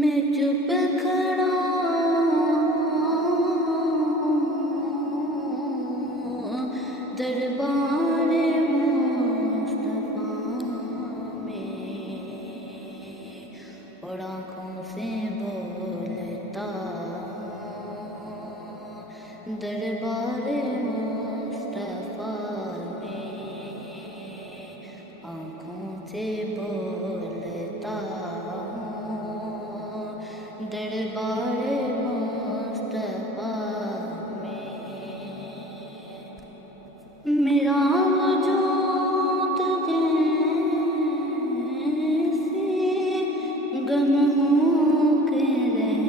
میں چپ کھڑا ہوں دربار مصطفیٰ میں، اور آنکھوں سے بولتا ہوں دربار مصطفیٰ میں، آنکھوں سے بولتا دربار مصطفیٰ میں، میرا وجود جیسے گم ہو کے رہ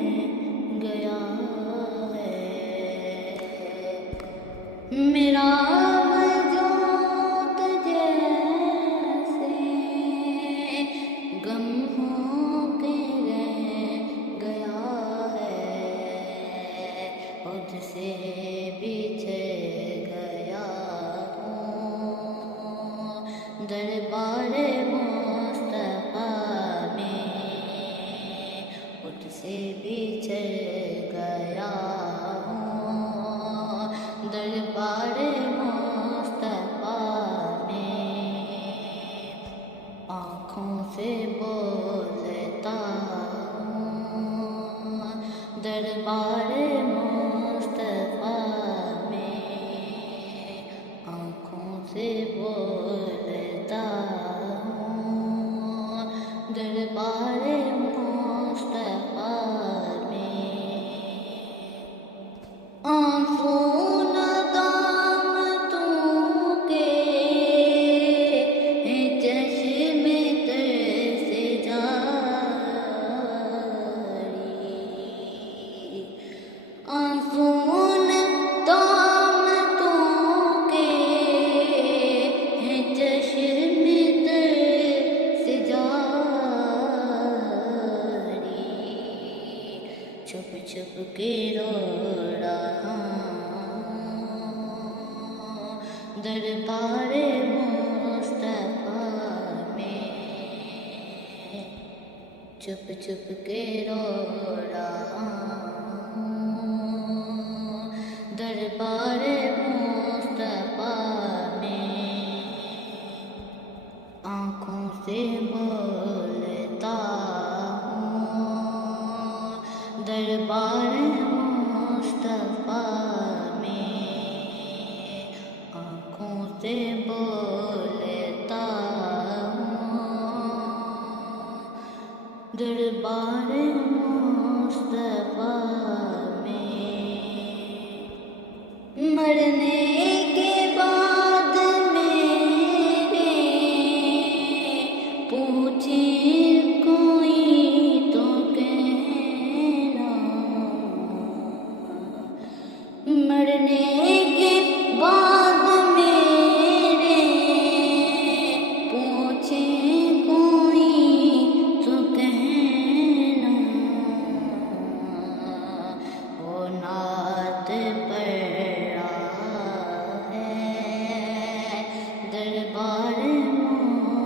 گیا ہے، میرا وجود جیسے گم ہو کے رہ گیا ہے، خود سے بچھڑ گیا ہوں دربار مصطفیٰ میں، خود سے بچھڑ گیا ہوں دربار مصطفیٰ میں، آنکھوں سے بولتا ہوں دربار مصطفیٰ میں، آنکھوں سے بولتا ہوں دربار مصطفیٰ میں، آنسو ندامتوں کے چشم تر سے جاری، آنسو ندامتوں کے چشم تر سے جاری، چھپ چھپ کے رو رہا ہوں دربار مصطفیٰ میں، چھپ چھپ کے رو رہا ہوں دربار مصطفیٰ میں، آنکھوں سے بولتا ہوں دربار مصطفیٰ میں، آنکھوں سے بولتا ہوں دربار مصطفیٰ میں، مرنے کے بعد میرے پوچھے کوئی تو کہنا، مرنے کے بعد میرے پوچھے کوئی تو کہنا، وہ نعت پڑھ رہا ہے دربار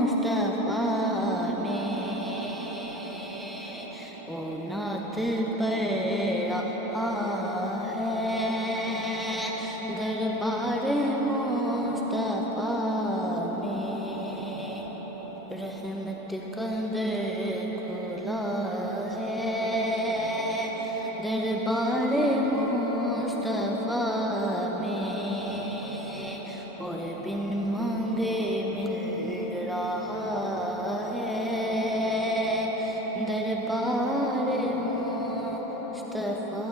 مصطفیٰ میں، وہ نعت پڑھ رہا ہے دربار مصطفیٰ میں، رحمت کا در کھلا ہے دربار مصطفیٰ میں، اور بن مانگے مل رہا ہے دربار مصطفیٰ